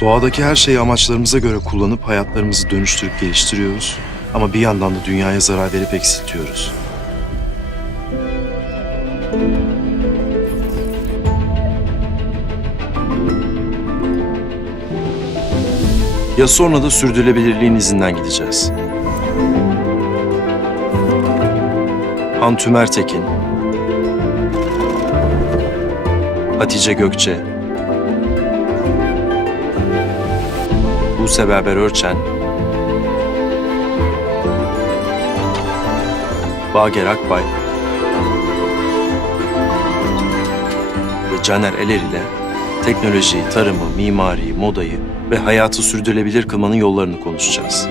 Doğadaki her şeyi amaçlarımıza göre kullanıp hayatlarımızı dönüştürüp geliştiriyoruz. Ama bir yandan da dünyaya zarar verip eksiltiyoruz. Ya sonra da sürdürülebilirliğin izinden gideceğiz. Han Tümer Tekin, Hatice Gökçe, Buse Berber Örçen, Bager Akbay ve Caner Eler ile teknolojiyi, tarımı, mimariyi, modayı ve hayatı sürdürülebilir kılmanın yollarını konuşacağız.